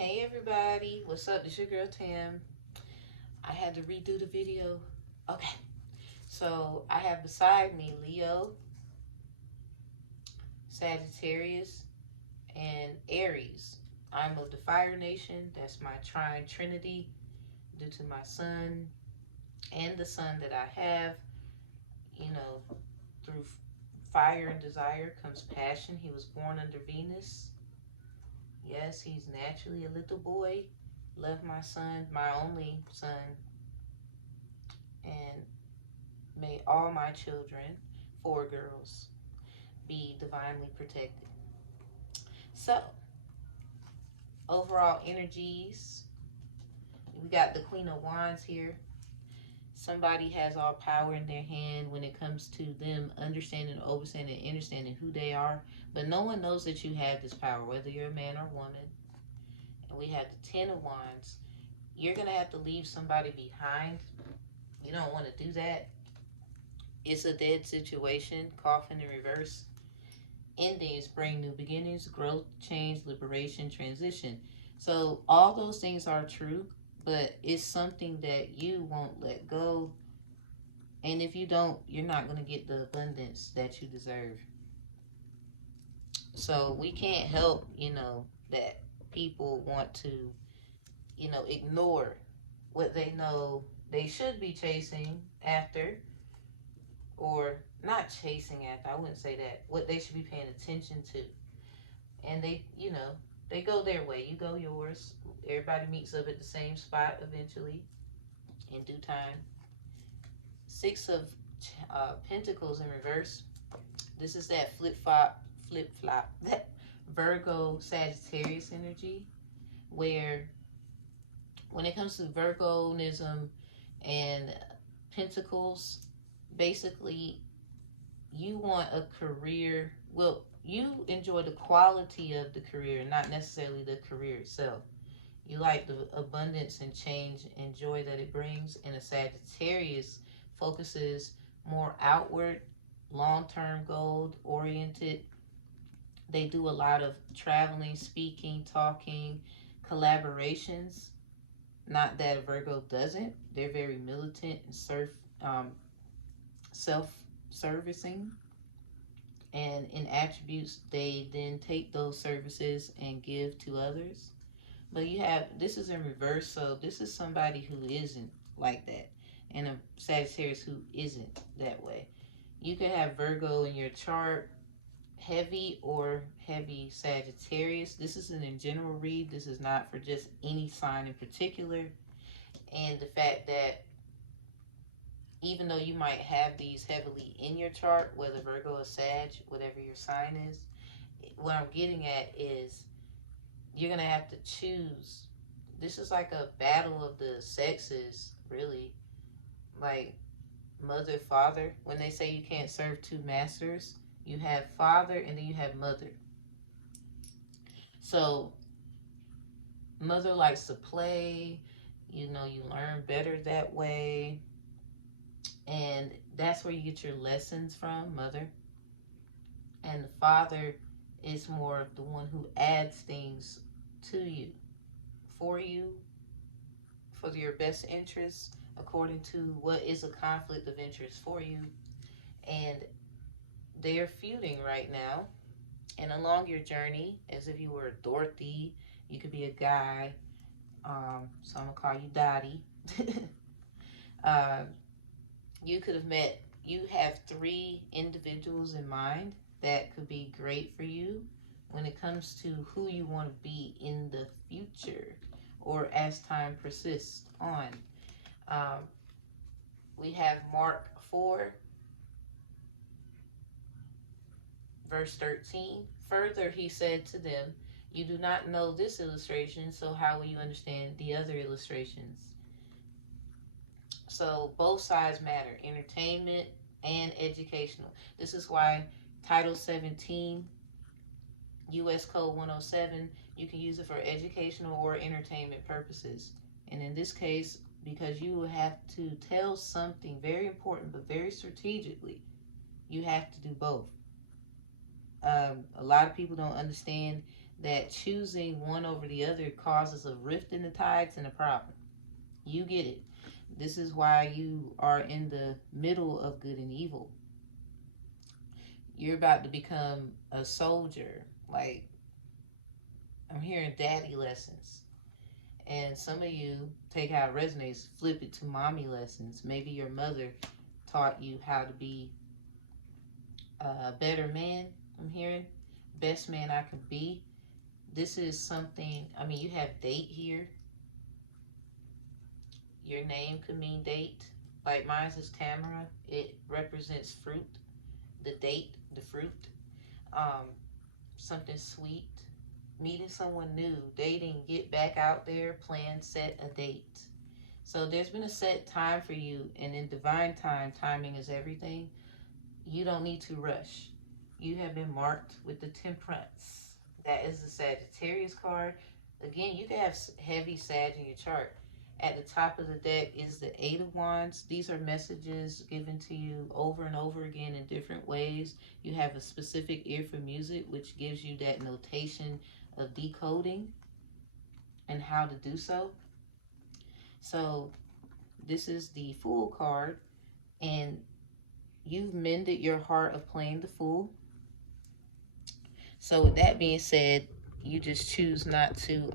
Hey everybody, what's up? It's your girl Tam. I had to redo the video. Okay, so I have beside me Leo, Sagittarius, and Aries. I'm of the Fire Nation. That's my trine trinity due to my sun and the sun that I have. You know, through fire and desire comes passion. He was born under Venus. Yes, he's naturally a little boy. Love my son, my only son, and may all my children, 4 girls, be divinely protected. So, overall energies, we got the Queen of Wands here. Somebody has all power in their hand when it comes to them understanding, overstanding, and understanding who they are. But no one knows that you have this power, whether you're a man or woman. And we have the Ten of Wands. You're going to have to leave somebody behind. You don't want to do that. It's a dead situation, coffin in reverse. Endings bring new beginnings, growth, change, liberation, transition. So all those things are true, but it's something that you won't let go. And if you don't, you're not going to get the abundance that you deserve. So we can't help, that people want to, ignore what they know they should be chasing after, or not chasing after, I wouldn't say that, what they should be paying attention to. And they go their way, you go yours. Everybody meets up at the same spot eventually in due time. Six of Pentacles in reverse. This is that flip flop, that Virgo Sagittarius energy, where when it comes to Virgoism and Pentacles, basically you want a career. Well, you enjoy the quality of the career, not necessarily the career itself. You like the abundance and change and joy that it brings. And a Sagittarius focuses more outward, long-term goal oriented. They do a lot of traveling, speaking, talking, collaborations. Not that a Virgo doesn't. They're very militant and self-servicing. And in attributes, they then take those services and give to others. But you have, this is in reverse, so this is somebody who isn't like that, and a Sagittarius who isn't that way. You could have Virgo in your chart, heavy or heavy Sagittarius. This isn't in general read. This is not for just any sign in particular. And the fact that even though you might have these heavily in your chart, whether Virgo or Sag, whatever your sign is, what I'm getting at is you're going to have to choose. This is like a battle of the sexes, really. Like mother, father. When they say you can't serve two masters, you have father and then you have mother. So mother likes to play, you learn better that way. And that's where you get your lessons from, mother. And the father is more of the one who adds things to you, for your best interest, according to what is a conflict of interest for you. And they're feuding right now. And along your journey, as if you were Dorothy, you could be a guy. So I'm going to call you Dottie. You could have met, you have 3 individuals in mind that could be great for you when it comes to who you want to be in the future, or as time persists on. We have Mark 4, verse 13. Further, he said to them, "You do not know this illustration, so how will you understand the other illustrations?" So both sides matter, entertainment and educational. This is why Title 17, U.S. Code 107, you can use it for educational or entertainment purposes. And in this case, because you will have to tell something very important but very strategically, you have to do both. A lot of people don't understand that choosing one over the other causes a rift in the tides and a problem. You get it. This is why you are in the middle of good and evil. You're about to become a soldier. Like, I'm hearing daddy lessons. And some of you take how it resonates, flip it to mommy lessons. Maybe your mother taught you how to be a better man. I'm hearing best man I could be. This is something, I mean, you have date here. Your name could mean date. Like mine is Tamara. It represents fruit. The date, the fruit. Um, Something sweet. Meeting someone new, dating, get back out there, plan, set a date. So there's been a set time for you, and in divine time, timing is everything. You don't need to rush. You have been marked with the temperance. That is the Sagittarius card. Again, you can have heavy Sag in your chart. At the top of the deck is the Eight of Wands. These are messages given to you over and over again in different ways. You have a specific ear for music, which gives you that notation of decoding and how to do so. So this is the Fool card, and you've mended your heart of playing the fool. So with that being said, you just choose not to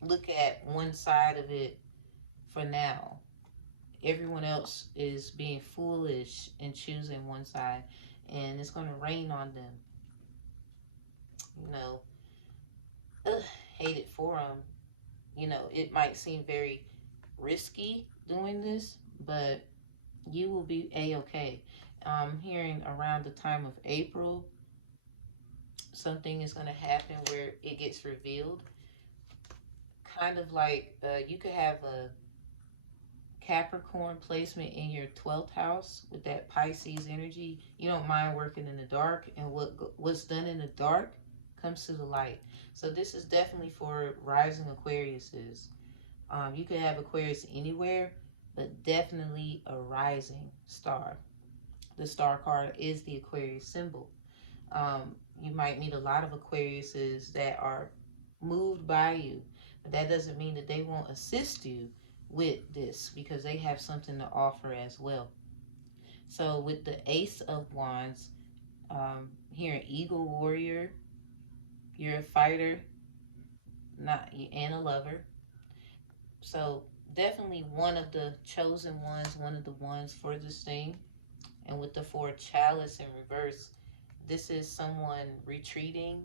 look at one side of it for now. Everyone else is being foolish and choosing one side, and it's going to rain on them. You know, ugh, hate it for them. You know, it might seem very risky doing this, but you will be a-okay. I'm hearing around the time of April, something is going to happen where it gets revealed. Kind of like you could have a Capricorn placement in your 12th house with that Pisces energy. You don't mind working in the dark, and what's done in the dark comes to the light. So this is definitely for rising Aquariuses. You could have Aquarius anywhere, but definitely a rising star. The star card is the Aquarius symbol. You might meet a lot of Aquariuses that are moved by you, but that doesn't mean that they won't assist you with this, because they have something to offer as well. So with the Ace of Wands, here an Eagle Warrior, you're a fighter, not and a lover. So definitely one of the chosen ones, one of the ones for this thing. And with the Four Chalice in reverse, this is someone retreating.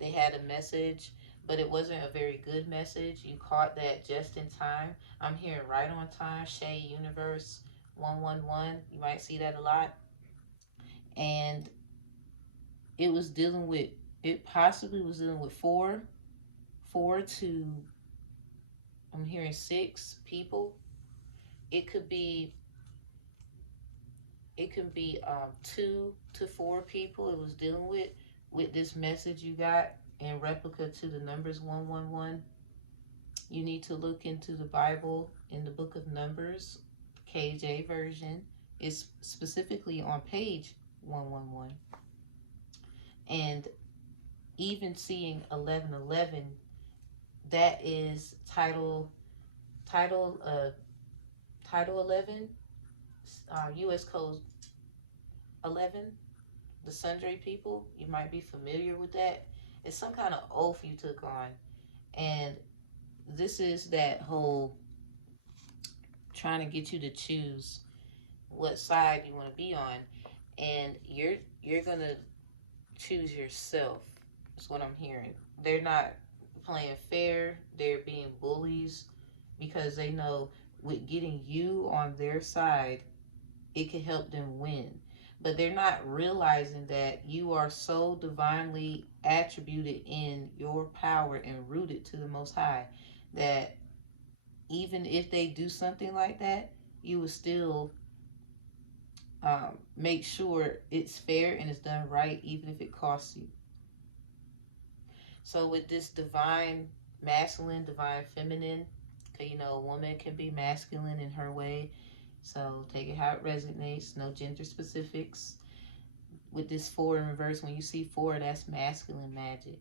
They had a message, but it wasn't a very good message. You caught that just in time. I'm hearing right on time. Shay Universe 111. You might see that a lot. And it was dealing with, it possibly was dealing with four to, I'm hearing 6 people. It could be, it could be 2 to 4 people it was dealing with this message you got in replica to the numbers 111. You need to look into the Bible in the book of Numbers, KJ version. It's specifically on page 111. And even seeing 1111, that is title uh title 11, US code 11, the sundry people. You might be familiar with that. It's some kind of oath you took on. And this is that whole trying to get you to choose what side you want to be on, and you're gonna choose yourself. That's what I'm hearing. They're not playing fair. They're being bullies because they know with getting you on their side, it can help them win. But they're not realizing that you are so divinely attributed in your power and rooted to the Most High that even if they do something like that, you will still make sure it's fair and it's done right, even if it costs you. So with this divine masculine, divine feminine, you know, a woman can be masculine in her way. So take it how it resonates. No gender specifics. with this 4 in reverse, when you see 4, that's masculine magic.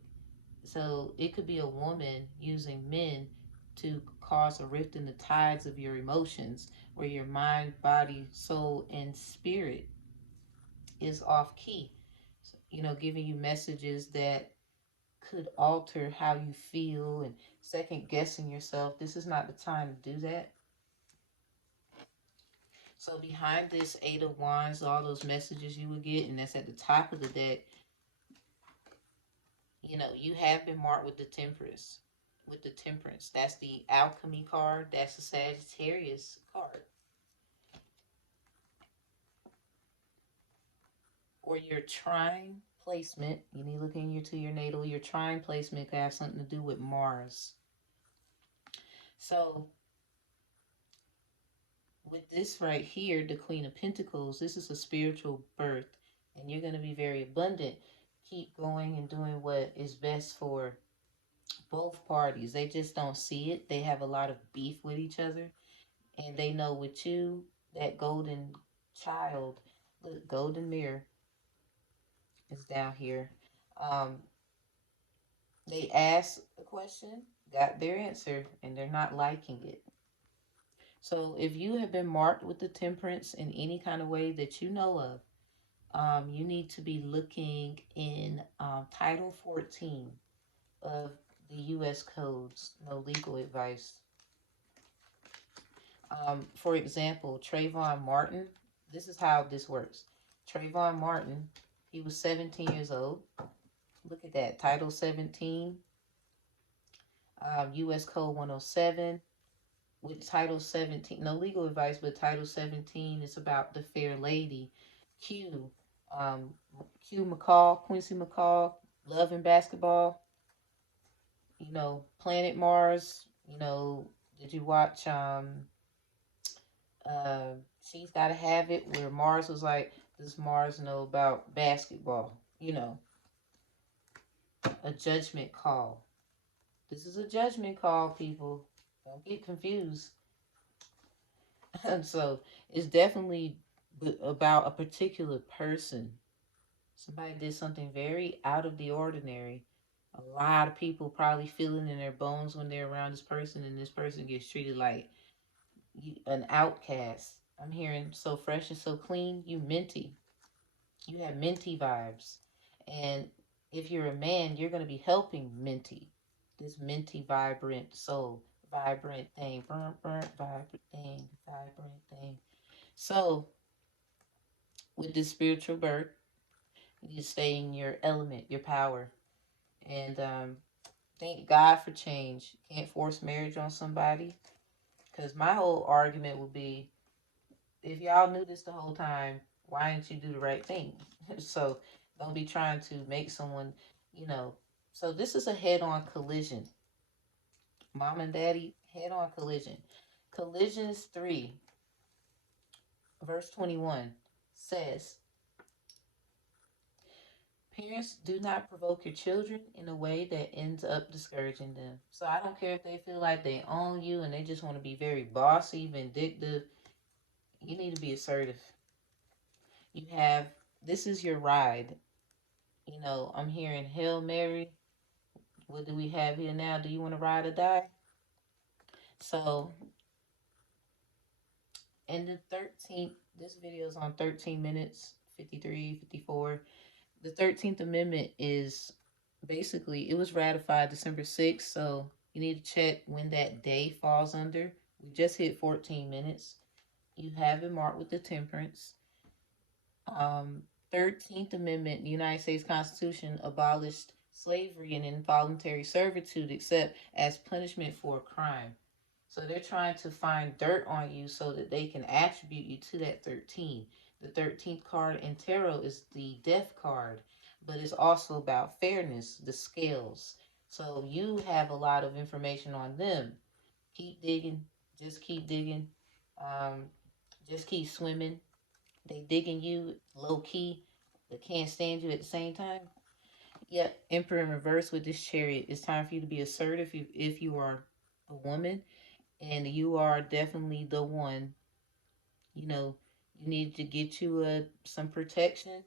So it could be a woman using men to cause a rift in the tides of your emotions, where your mind, body, soul, and spirit is off key. So, giving you messages that could alter how you feel and second guessing yourself. This is not the time to do that. So behind this 8 of Wands, all those messages you would get, and that's at the top of the deck, you have been marked with the Temperance. With the Temperance. That's the Alchemy card. That's the Sagittarius card. Or your trine placement. You need to look into your natal. Your trine placement could have something to do with Mars. So with this right here, the Queen of Pentacles, this is a spiritual birth, and you're going to be very abundant. Keep going and doing what is best for both parties. They just don't see it. They have a lot of beef with each other, and they know with you, that golden child, the golden mirror is down here. Um, they asked a question, got their answer, and they're not liking it. So if you have been marked with the Temperance in any kind of way that you know of, you need to be looking in Title 14 of the U.S. codes. No legal advice. For example, Trayvon Martin, this is how this works. Trayvon Martin, he was 17 years old. Look at that, Title 17, U.S. Code 107. With Title 17, no legal advice, but Title 17 is about the fair lady. Q, Q McCall, Quincy McCall, Love and Basketball. Planet Mars. Did you watch She's Gotta Have It, where Mars was like, does Mars know about basketball? A judgment call. This is a judgment call, people. Don't get confused. And so it's definitely about a particular person. Somebody did something very out of the ordinary. A lot of people probably feel it in their bones when they're around this person, and this person gets treated like an outcast. I'm hearing so fresh and so clean. You minty. You have minty vibes. And if you're a man, you're going to be helping minty. This minty, vibrant soul. Vibrant thing. Burnt, vibrant thing. Vibrant thing. So, with this spiritual birth, you stay in your element, your power. And thank God for change. Can't force marriage on somebody. Because my whole argument would be, if y'all knew this the whole time, why didn't you do the right thing? So don't be trying to make someone, So this is a head-on collision. Mom and daddy, head-on collision. Collisions 3, verse 21 says, parents, do not provoke your children in a way that ends up discouraging them. So I don't care if they feel like they own you and they just want to be very bossy, vindictive. You need to be assertive. You have, this is your ride. I'm hearing Hail Mary. What do we have here now? Do you want to ride or die? So, in the 13th, this video is on 13 minutes, 53, 54. The 13th Amendment is basically, it was ratified December 6th, so you need to check when that day falls under. We just hit 14 minutes. You have it marked with the Temperance. 13th Amendment, the United States Constitution abolished slavery and involuntary servitude except as punishment for a crime. So they're trying to find dirt on you so that they can attribute you to that 13. The 13th card in tarot is the death card, but it's also about fairness, the scales. So you have a lot of information on them. Keep digging, just keep digging, just keep swimming. They digging you low key. They can't stand you at the same time. Yep, Emperor in reverse with this Chariot. It's time for you to be assertive if you are a woman, and you are definitely the one. You need to get you some protection,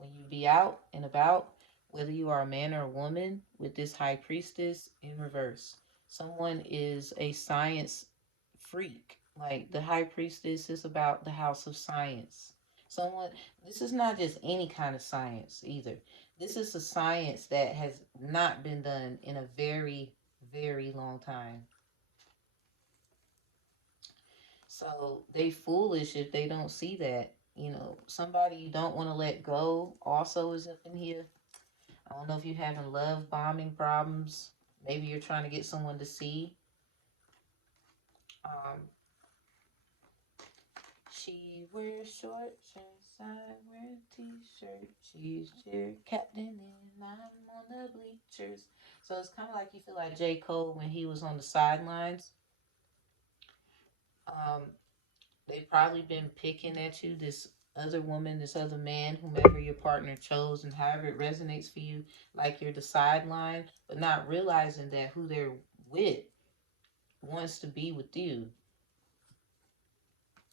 when you be out and about, whether you are a man or a woman, with this high priestess in reverse. Someone is a science freak. Like the high priestess is about the house of science. Someone, this is not just any kind of science either. This is a science that has not been done in a very, very long time. So they foolish if they don't see that. You know, somebody you don't want to let go also is up in here. I don't know if you're having love bombing problems. Maybe you're trying to get someone to see. Um, she wears short shirts, I wear a t-shirt. She's cheer captain and I'm on the bleachers. So it's kind of like you feel like J. Cole when he was on the sidelines. Um, they've probably been picking at you, this other woman, this other man, whomever your partner chose, and however it resonates for you, like you're the sideline, but not realizing that who they're with wants to be with you.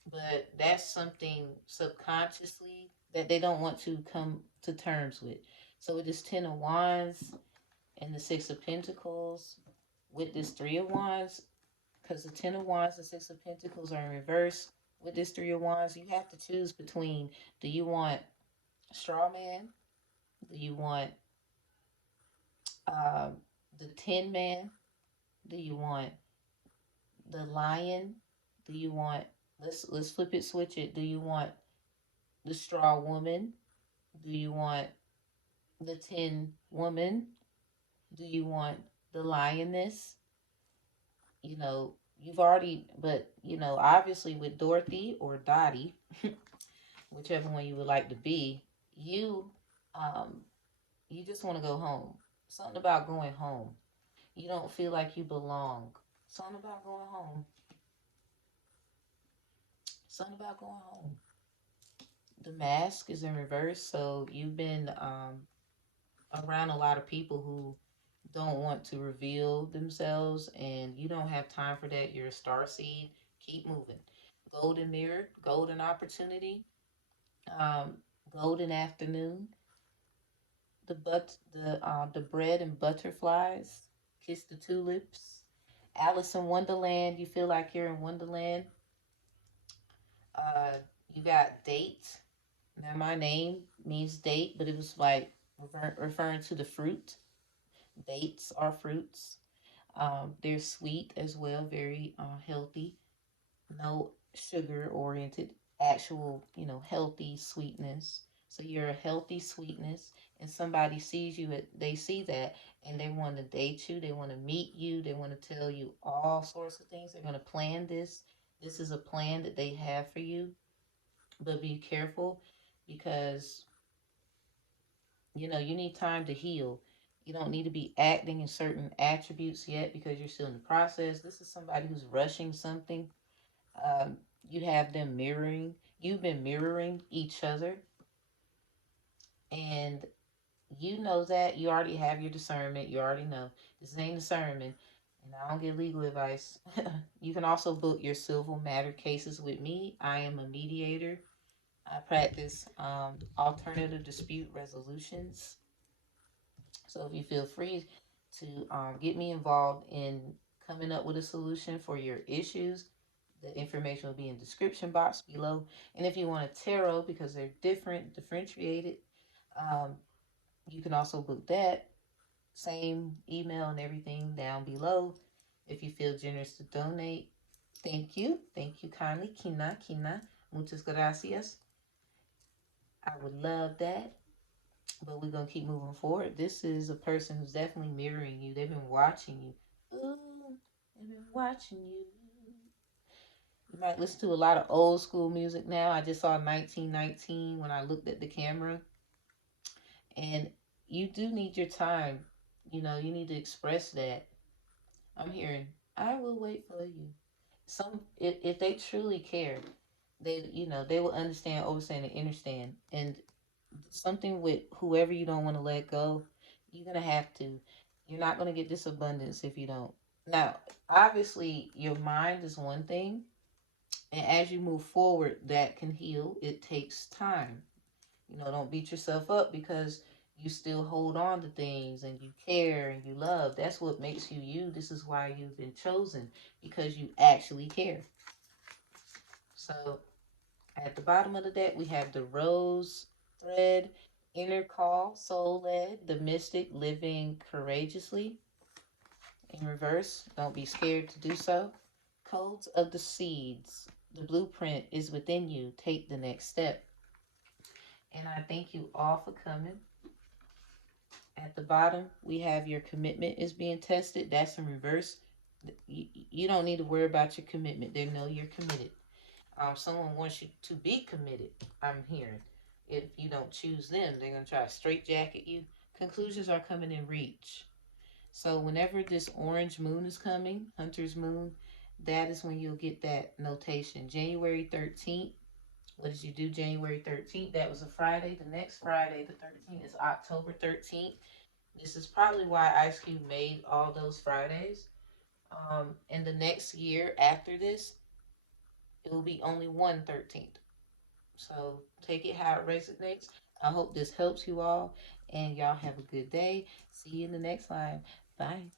But that's something subconsciously that they don't want to come to terms with. So with this Ten of Wands and the Six of Pentacles, with this Three of Wands, because the Ten of Wands and Six of Pentacles are in reverse. With this Three of Wands, you have to choose between, do you want straw man? Do you want um, the Tin Man? Do you want the Lion? Do you want, let's flip it, switch it. Do you want the Straw Woman? Do you want the Tin Woman? Do you want the Lioness? You know, you've already, but you know, obviously with Dorothy or Dottie, whichever one you would like to be, you um you just want to go home. Something about going home. You don't feel like you belong. Something about going home. Something about going home. The mask is in reverse, so you've been around a lot of people who don't want to reveal themselves, and you don't have time for that. You're a star seed. Keep moving. Golden mirror, golden opportunity, um, golden afternoon. The bread and butterflies. Kiss the tulips. Alice in Wonderland. You feel like you're in Wonderland. Uh, you got date. Now my name means date, but it was like referring to the fruit. Dates are fruits. They're sweet as well, very healthy. No sugar oriented, actual, healthy sweetness. So you're a healthy sweetness, and somebody sees you, they see that, and they want to date you, they want to meet you, they want to tell you all sorts of things. They're going to plan this. This is a plan that they have for you, but be careful because you need time to heal. You don't need to be acting in certain attributes yet because you're still in the process. This is somebody who's rushing something. um, you have them mirroring. You've been mirroring each other, and you know that. You already have your discernment. You already know this ain't discernment, and I don't give legal advice. You can also book your civil matter cases with me. I am a mediator. I practice alternative dispute resolutions. So if you feel free to get me involved in coming up with a solution for your issues, the information will be in the description box below. And if you want a tarot, because they're different, differentiated, um, you can also book that. Same email and everything down below. If you feel generous to donate, thank you. Thank you kindly. Kina. Muchas gracias. I would love that. But we're going to keep moving forward. This is a person who's definitely mirroring you. They've been watching you. Ooh, they've been watching you. You might listen to a lot of old school music now. I just saw 1919 when I looked at the camera. And you do need your time. You need to express that. I'm hearing, I will wait for you. If they truly care, they will understand, overstand, and understand. And something with whoever you don't want to let go, you're going to have to. You're not going to get this abundance if you don't. Now, obviously, your mind is one thing. And as you move forward, that can heal. It takes time. Don't beat yourself up because you still hold on to things and you care and you love. That's what makes you you. This is why you've been chosen, because you actually care. So at the bottom of the deck, we have the rose thread, inner call, soul led, the mystic living courageously. In reverse, don't be scared to do so. Codes of the seeds. The blueprint is within you. Take the next step. And I thank you all for coming. At the bottom, we have your commitment is being tested. That's in reverse. You don't need to worry about your commitment. They know you're committed. Someone wants you to be committed, I'm hearing. If you don't choose them, they're going to try to straitjacket you. Conclusions are coming in reach. So whenever this orange moon is coming, Hunter's moon, that is when you'll get that notation. January 13th. What did you do January 13th? That was a Friday. The next Friday, the 13th, is October 13th. This is probably why Ice Cube made all those Fridays. In the next year after this, it will be only one 13th. So take it how it resonates. I hope this helps you all, and y'all have a good day. See you in the next live. Bye.